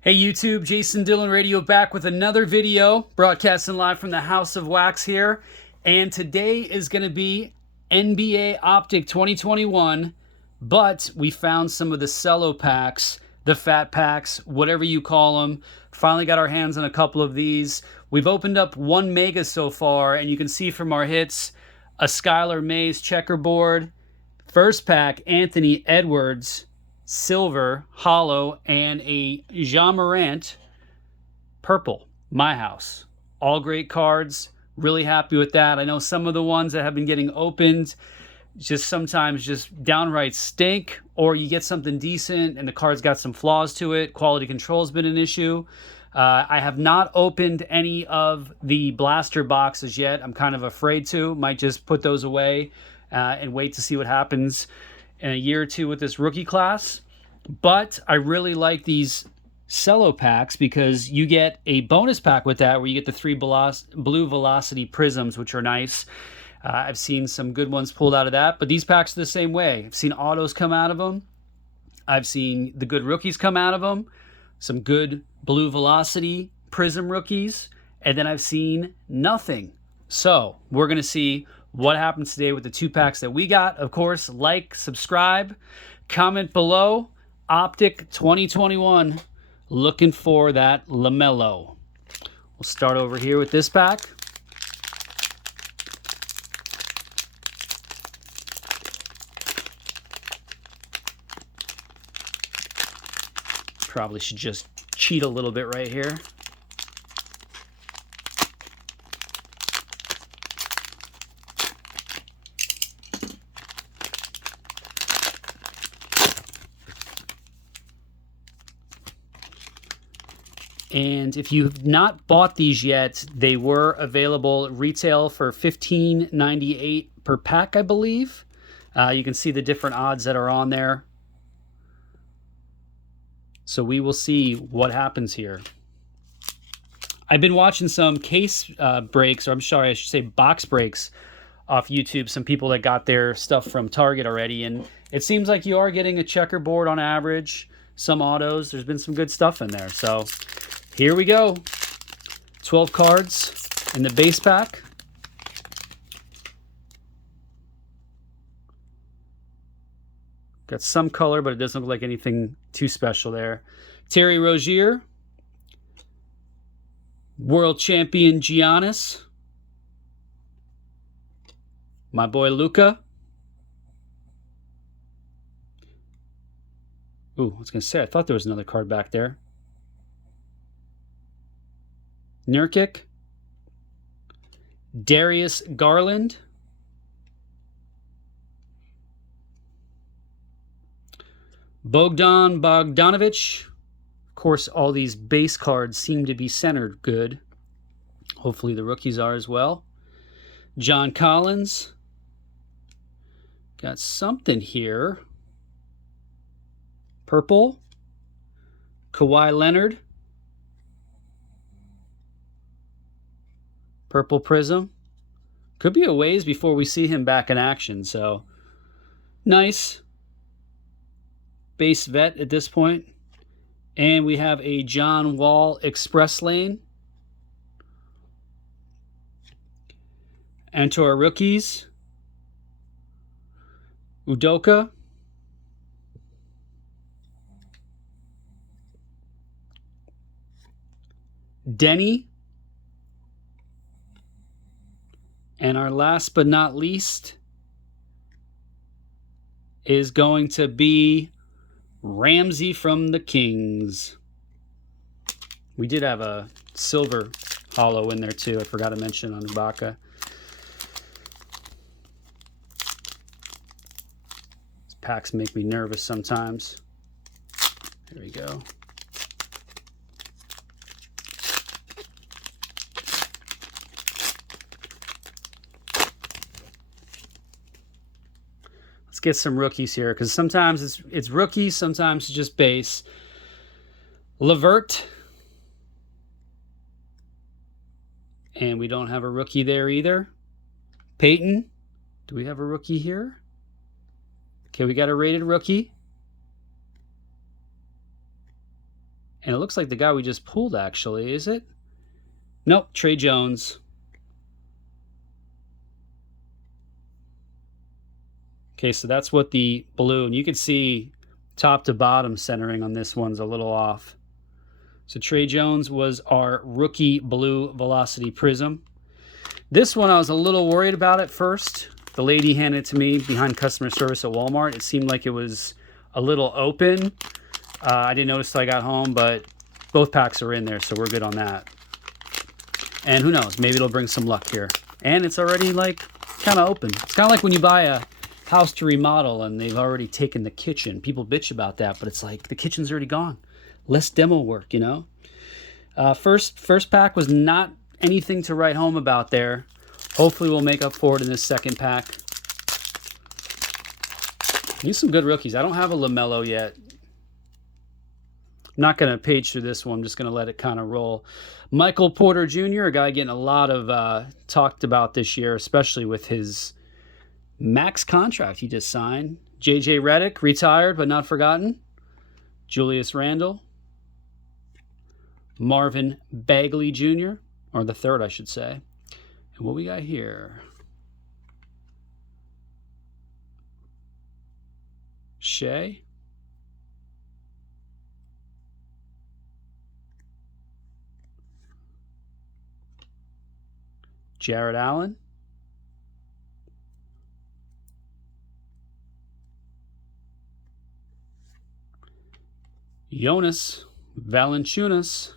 Hey YouTube, Jason Dillon Radio back with another video, broadcasting live from the House of Wax here. And today is going to be NBA Optic 2021, but we found some of the Cello packs, the fat packs, whatever you call them. Finally got our hands on a couple of these. We've opened up one mega so far, and you can see from our hits, a Skylar Mays checkerboard. First pack, Anthony Edwards, silver, hollow, and a Jean Morant, purple, my house. All great cards. Really happy with that. I know some of the ones that have been getting opened just sometimes just downright stink, or you get something decent and the card's got some flaws to it. Quality control's been an issue. I have not opened any of the blaster boxes yet. I'm kind of afraid to. Might just put those away and wait to see what happens in a year or two with this rookie class. But I really like these Cello packs because you get a bonus pack with that where you get the three Blue Velocity Prisms, which are nice. I've seen some good ones pulled out of that, but these packs are the same way. I've seen autos come out of them. I've seen the good rookies come out of them, some good Blue Velocity Prism rookies, and then I've seen nothing. So we're going to see what happens today with the two packs that we got. Of course, like, subscribe, comment below. Optic 2021, looking for that LaMelo. We'll start over here with this pack. Probably should just cheat a little bit right here. And if you've not bought these yet, they were available retail for $15.98 per pack, I believe. You can see the different odds that are on there. So we will see what happens here. I've been watching some case breaks, or I'm sorry, I should say box breaks off YouTube. Some people that got their stuff from Target already. And it seems like you are getting a checkerboard on average. Some autos. There's been some good stuff in there. So here we go. 12 cards in the base pack. Got some color, but it doesn't look like anything too special there. Terry Rozier. World champion Giannis. My boy Luka. Ooh, I was going to say, I thought there was another card back there. Nurkic. Darius Garland. Bogdan Bogdanovic. Of course, all these base cards seem to be centered good. Hopefully the rookies are as well. John Collins. Got something here. Purple. Kawhi Leonard. Purple Prism. Could be a ways before we see him back in action, so nice. Base vet at this point. And we have a John Wall Express Lane. And to our rookies, Udoka. Denny. And our last but not least is going to be Ramsey from the Kings. We did have a silver hollow in there too. I forgot to mention on Ibaka. These packs make me nervous sometimes. There we go. Let's get some rookies here, because sometimes it's rookies, sometimes it's just base. Levert. And we don't have a rookie there either. Peyton. Do we have a rookie here? Okay, we got a rated rookie. And it looks like the guy we just pulled, actually. Is it? Nope, Trey Jones. Okay, so that's what the blue, and you can see top to bottom centering on this one's a little off. So Trey Jones was our rookie blue velocity prism. This one I was a little worried about at first. The lady handed it to me behind customer service at Walmart. It seemed like it was a little open. I didn't notice till I got home, but both packs are in there, so we're good on that. And who knows, maybe it'll bring some luck here. And it's already like kind of open. It's kind of like when you buy a house to remodel and they've already taken the kitchen. People bitch about that, but it's like the kitchen's already gone. Less demo work, you know? First pack was not anything to write home about there. Hopefully we'll make up for it in this second pack. These some good rookies. I don't have a LaMelo yet. I'm not going to page through this one. I'm just going to let it kind of roll. Michael Porter Jr., a guy getting a lot of talked about this year, especially with his max contract he just signed. J.J. Redick, retired but not forgotten. Julius Randle. Marvin Bagley Jr., or the third, I should say. And what we got here? Shea. Jared Allen. Jonas Valanciunas.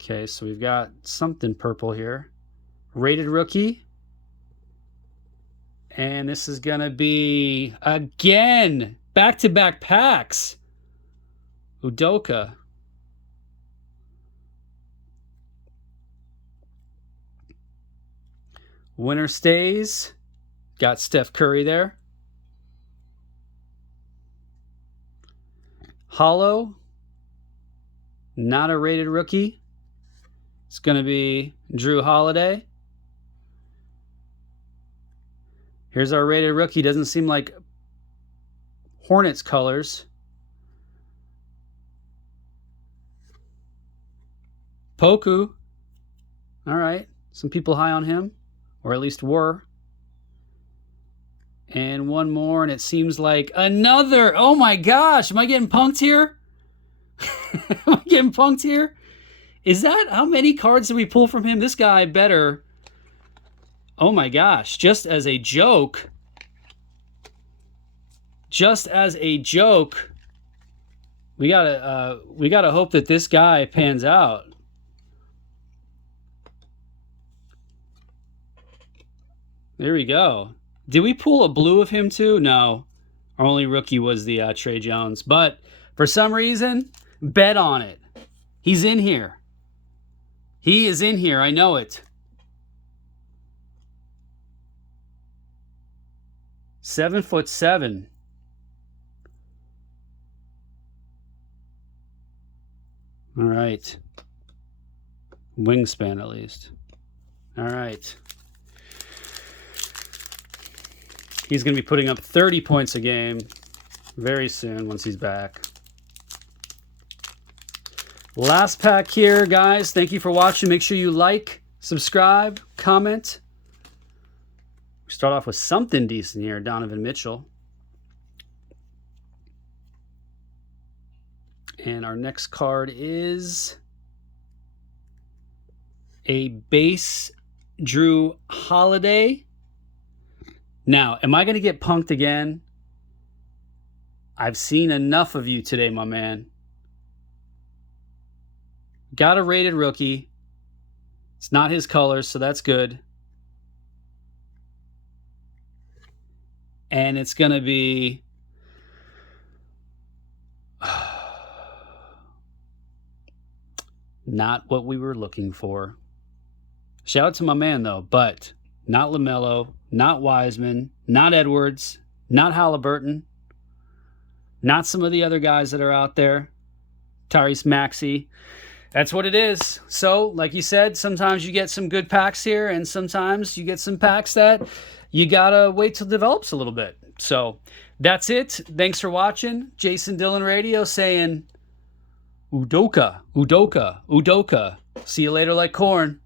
Okay, so we've got something purple here. Rated rookie. And this is going to be, again, back-to-back packs. Udoka. Winner stays. Got Steph Curry there. Hollow. Not a rated rookie. It's going to be Drew Holiday. Here's our rated rookie. Doesn't seem like Hornets colors. Poku. All right. Some people high on him, or at least were. And one more, and it seems like another. Oh my gosh. Am I getting punked here? Am I getting punked here? Is that how many cards did we pull from him? This guy better. Oh my gosh. Just as a joke. Just as a joke. We gotta hope that this guy pans out. There we go. Did we pull a blue of him too? No. Our only rookie was the Trey Jones. But for some reason, bet on it. He's in here. He is in here. I know it. 7'7". All right. Wingspan at least. All right. He's going to be putting up 30 points a game very soon once he's back. Last pack here, guys. Thank you for watching. Make sure you like, subscribe, comment. We start off with something decent here. Donovan Mitchell. And our next card is a base Drew Holiday. Now, am I going to get punked again? I've seen enough of you today, my man. Got a rated rookie. It's not his colors, so that's good. And it's going to be... not what we were looking for. Shout out to my man, though, but not LaMelo, not Wiseman, not Edwards, not Halliburton, not some of the other guys that are out there. Tyrese Maxey. That's what it is. So, like you said, sometimes you get some good packs here, and sometimes you get some packs that you gotta wait till it develops a little bit. So, that's it. Thanks for watching. Jason Dillon Radio saying Udoka. See you later like corn.